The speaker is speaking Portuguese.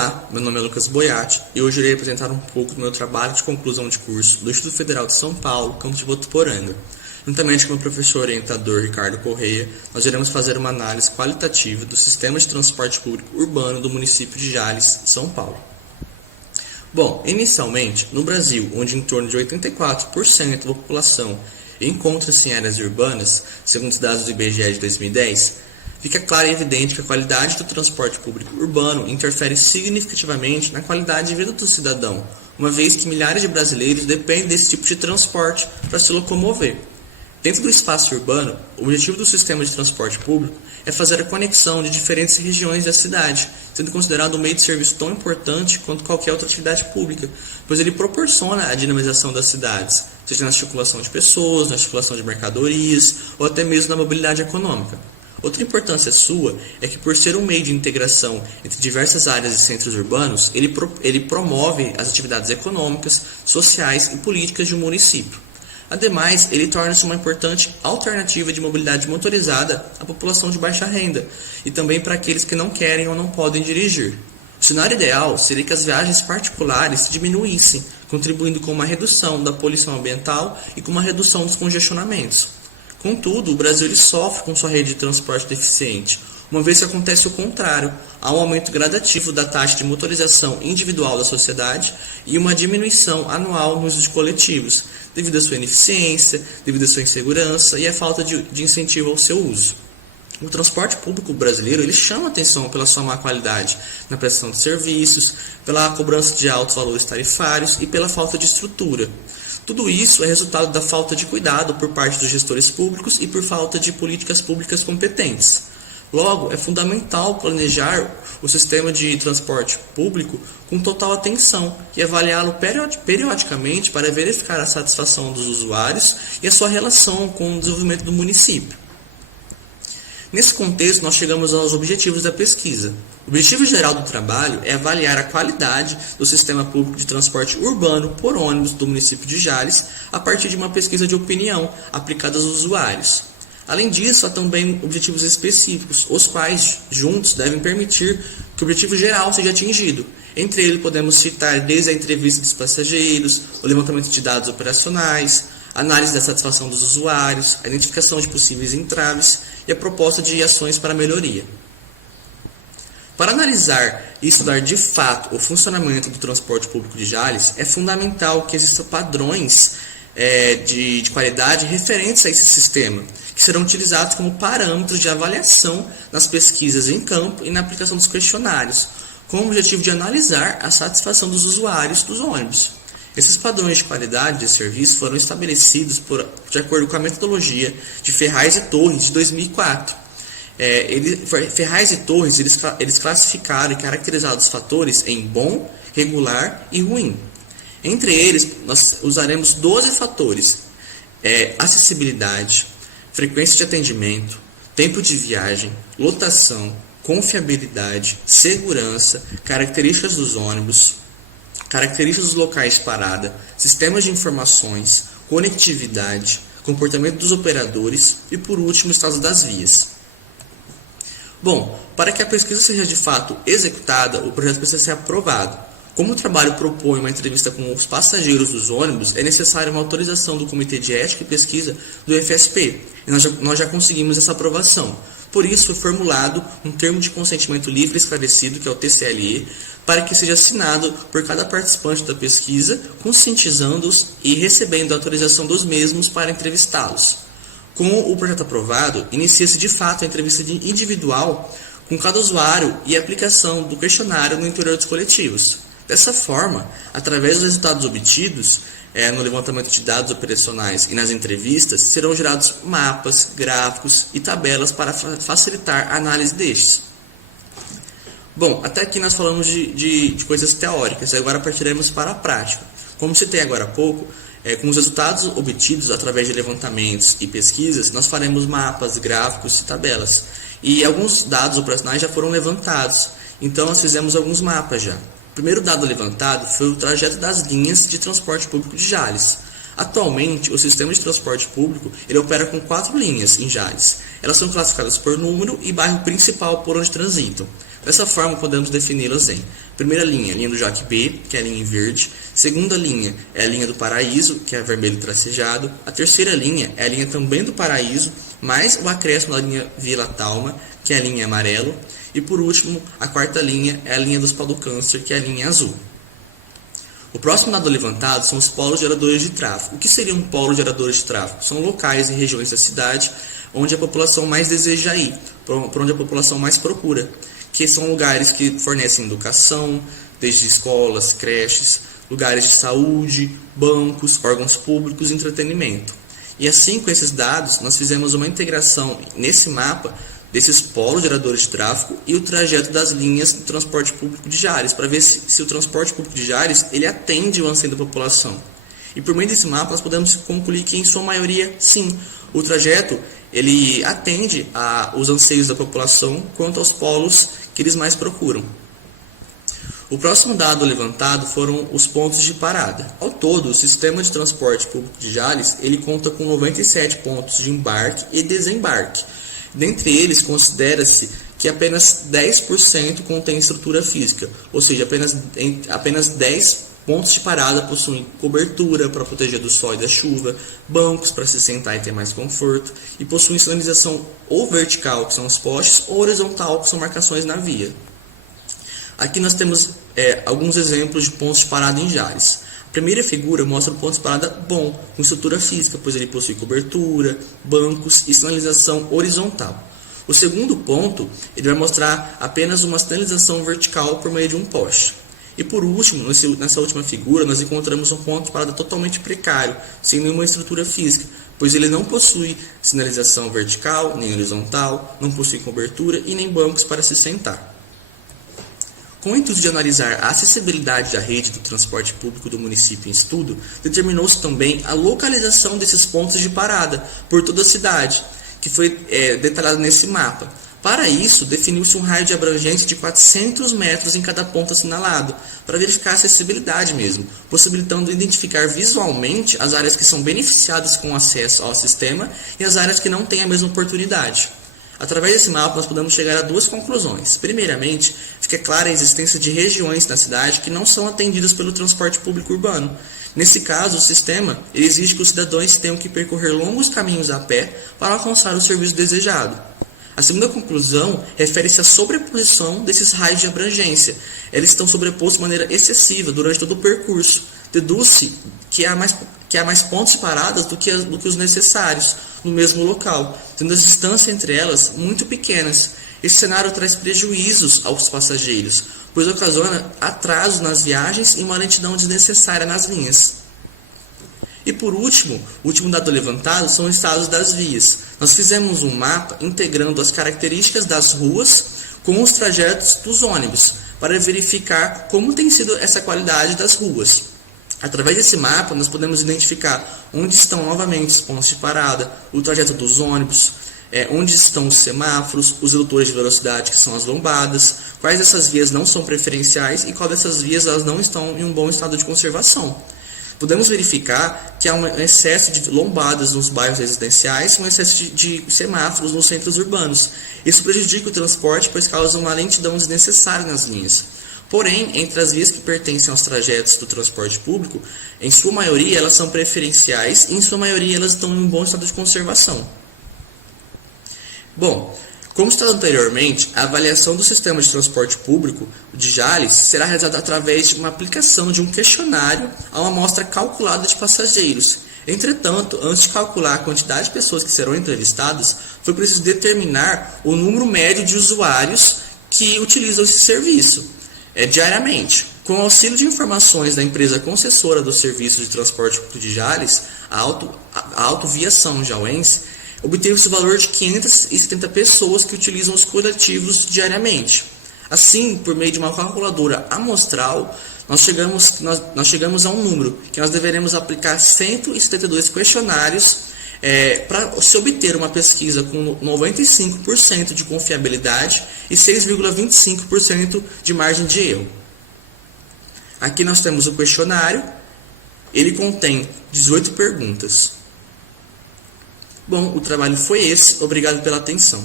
Olá, meu nome é Lucas Boiati e hoje irei apresentar um pouco do meu trabalho de conclusão de curso do Instituto Federal de São Paulo, campus de Votuporanga. Juntamente com o meu professor orientador Ricardo Correia, nós iremos fazer uma análise qualitativa do sistema de transporte público urbano do município de Jales, São Paulo. Bom, inicialmente, no Brasil, onde em torno de 84% da população encontra-se em áreas urbanas, segundo os dados do IBGE de 2010, fica claro e evidente que a qualidade do transporte público urbano interfere significativamente na qualidade de vida do cidadão, uma vez que milhares de brasileiros dependem desse tipo de transporte para se locomover. Dentro do espaço urbano, o objetivo do sistema de transporte público é fazer a conexão de diferentes regiões da cidade, sendo considerado um meio de serviço tão importante quanto qualquer outra atividade pública, pois ele proporciona a dinamização das cidades, seja na circulação de pessoas, na circulação de mercadorias ou até mesmo na mobilidade econômica. Outra importância sua é que, por ser um meio de integração entre diversas áreas e centros urbanos, ele promove as atividades econômicas, sociais e políticas de um município. Ademais, ele torna-se uma importante alternativa de mobilidade motorizada à população de baixa renda e também para aqueles que não querem ou não podem dirigir. O cenário ideal seria que as viagens particulares diminuíssem, contribuindo com uma redução da poluição ambiental e com uma redução dos congestionamentos. Contudo, o Brasil ele sofre com sua rede de transporte deficiente, uma vez que acontece o contrário, há um aumento gradativo da taxa de motorização individual da sociedade e uma diminuição anual no uso de coletivos, devido à sua ineficiência, devido à sua insegurança e à falta de incentivo ao seu uso. O transporte público brasileiro ele chama atenção pela sua má qualidade na prestação de serviços, pela cobrança de altos valores tarifários e pela falta de estrutura. Tudo isso é resultado da falta de cuidado por parte dos gestores públicos e por falta de políticas públicas competentes. Logo, é fundamental planejar o sistema de transporte público com total atenção e avaliá-lo periodicamente para verificar a satisfação dos usuários e a sua relação com o desenvolvimento do município. Nesse contexto, nós chegamos aos objetivos da pesquisa. O objetivo geral do trabalho é avaliar a qualidade do sistema público de transporte urbano por ônibus do município de Jales a partir de uma pesquisa de opinião aplicada aos usuários. Além disso, há também objetivos específicos, os quais, juntos, devem permitir que o objetivo geral seja atingido. Entre eles, podemos citar desde a entrevista dos passageiros, o levantamento de dados operacionais, a análise da satisfação dos usuários, a identificação de possíveis entraves e a proposta de ações para melhoria. Para analisar e estudar de fato o funcionamento do transporte público de Jales, é fundamental que existam padrões de qualidade referentes a esse sistema, que serão utilizados como parâmetros de avaliação nas pesquisas em campo e na aplicação dos questionários, com o objetivo de analisar a satisfação dos usuários dos ônibus. Esses padrões de qualidade de serviço foram estabelecidos de acordo com a metodologia de Ferraz e Torres de 2004. Ferraz e Torres eles classificaram e caracterizaram os fatores em bom, regular e ruim. Entre eles, nós usaremos 12 fatores: acessibilidade, frequência de atendimento, tempo de viagem, lotação, confiabilidade, segurança, características dos ônibus, características dos locais de parada, sistemas de informações, conectividade, comportamento dos operadores e, por último, o estado das vias. Bom, para que a pesquisa seja de fato executada, o projeto precisa ser aprovado. Como o trabalho propõe uma entrevista com os passageiros dos ônibus, é necessária uma autorização do Comitê de Ética e Pesquisa do FSP, e nós já conseguimos essa aprovação. Por isso, foi formulado um termo de consentimento livre e esclarecido, que é o TCLE, para que seja assinado por cada participante da pesquisa, conscientizando-os e recebendo a autorização dos mesmos para entrevistá-los. Com o projeto aprovado, inicia-se de fato a entrevista individual com cada usuário e a aplicação do questionário no interior dos coletivos. Dessa forma, através dos resultados obtidos no levantamento de dados operacionais e nas entrevistas, serão gerados mapas, gráficos e tabelas para facilitar a análise destes. Bom, até aqui nós falamos de coisas teóricas, agora partiremos para a prática. Como citei agora há pouco, com os resultados obtidos através de levantamentos e pesquisas, nós faremos mapas, gráficos e tabelas. E alguns dados operacionais já foram levantados, então nós fizemos alguns mapas já. O primeiro dado levantado foi o trajeto das linhas de transporte público de Jales. Atualmente, o sistema de transporte público ele opera com 4 linhas em Jales. Elas são classificadas por número e bairro principal por onde transitam. Dessa forma, podemos defini-las em: primeira linha, linha do Jaque B, que é a linha em verde. Segunda linha é a linha do Paraíso, que é vermelho tracejado. A terceira linha é a linha também do Paraíso, mais o acréscimo da linha Vila Talma, que é a linha amarelo. E por último, a quarta linha é a linha dos Pau do Câncer, que é a linha azul. O próximo dado levantado são os polos geradores de tráfego. O que seria um polo gerador de tráfego? São locais e regiões da cidade onde a população mais deseja ir, por onde a população mais procura, que são lugares que fornecem educação, desde escolas, creches, lugares de saúde, bancos, órgãos públicos e entretenimento. E assim, com esses dados, nós fizemos uma integração nesse mapa desses polos geradores de tráfego e o trajeto das linhas do transporte público de Jales, para ver se o transporte público de Jales ele atende o anseio da população. E por meio desse mapa nós podemos concluir que, em sua maioria, sim, o trajeto ele atende os anseios da população quanto aos polos que eles mais procuram. O próximo dado levantado foram os pontos de parada. Ao todo, o sistema de transporte público de Jales ele conta com 97 pontos de embarque e desembarque. Dentre eles, considera-se que apenas 10% contém estrutura física, ou seja, apenas 10 pontos de parada possuem cobertura para proteger do sol e da chuva, bancos para se sentar e ter mais conforto, e possuem sinalização ou vertical, que são os postes, ou horizontal, que são marcações na via. Aqui nós temos alguns exemplos de pontos de parada em Jales. A primeira figura mostra o ponto de parada bom, com estrutura física, pois ele possui cobertura, bancos e sinalização horizontal. O segundo ponto ele vai mostrar apenas uma sinalização vertical por meio de um poste. E por último, nessa última figura, nós encontramos um ponto de parada totalmente precário, sem nenhuma estrutura física, pois ele não possui sinalização vertical, nem horizontal, não possui cobertura e nem bancos para se sentar. Com o intuito de analisar a acessibilidade da rede do transporte público do município em estudo, determinou-se também a localização desses pontos de parada por toda a cidade, que foi detalhado nesse mapa. Para isso, definiu-se um raio de abrangência de 400 metros em cada ponto assinalado, para verificar a acessibilidade mesmo, possibilitando identificar visualmente as áreas que são beneficiadas com acesso ao sistema e as áreas que não têm a mesma oportunidade. Através desse mapa, nós podemos chegar a duas conclusões. Primeiramente, fica clara a existência de regiões na cidade que não são atendidas pelo transporte público urbano. Nesse caso, o sistema exige que os cidadãos tenham que percorrer longos caminhos a pé para alcançar o serviço desejado. A segunda conclusão refere-se à sobreposição desses raios de abrangência. Eles estão sobrepostos de maneira excessiva durante todo o percurso. Deduz-se que há mais pontos de paradas do que os necessários no mesmo local, tendo as distâncias entre elas muito pequenas. Esse cenário traz prejuízos aos passageiros, pois ocasiona atrasos nas viagens e uma lentidão desnecessária nas linhas. E por último, o último dado levantado são os estados das vias. Nós fizemos um mapa integrando as características das ruas com os trajetos dos ônibus, para verificar como tem sido essa qualidade das ruas. Através desse mapa, nós podemos identificar onde estão novamente os pontos de parada, o trajeto dos ônibus, onde estão os semáforos, os redutores de velocidade, que são as lombadas, quais dessas vias não são preferenciais e qual dessas vias elas não estão em um bom estado de conservação. Podemos verificar que há um excesso de lombadas nos bairros residenciais e um excesso de semáforos nos centros urbanos. Isso prejudica o transporte, pois causa uma lentidão desnecessária nas linhas. Porém, entre as vias que pertencem aos trajetos do transporte público, em sua maioria elas são preferenciais e em sua maioria elas estão em um bom estado de conservação. Bom, como citado anteriormente, a avaliação do sistema de transporte público de Jales será realizada através de uma aplicação de um questionário a uma amostra calculada de passageiros. Entretanto, antes de calcular a quantidade de pessoas que serão entrevistadas, foi preciso determinar o número médio de usuários que utilizam esse serviço diariamente. Com o auxílio de informações da empresa concessora do serviço de transporte público de Jales, a Autoviação Jauense, obteve-se o valor de 570 pessoas que utilizam os coletivos diariamente. Assim, por meio de uma calculadora amostral, nós chegamos a um número que nós deveremos aplicar 172 questionários para se obter uma pesquisa com 95% de confiabilidade e 6,25% de margem de erro. Aqui nós temos o questionário, ele contém 18 perguntas. Bom, o trabalho foi esse. Obrigado pela atenção.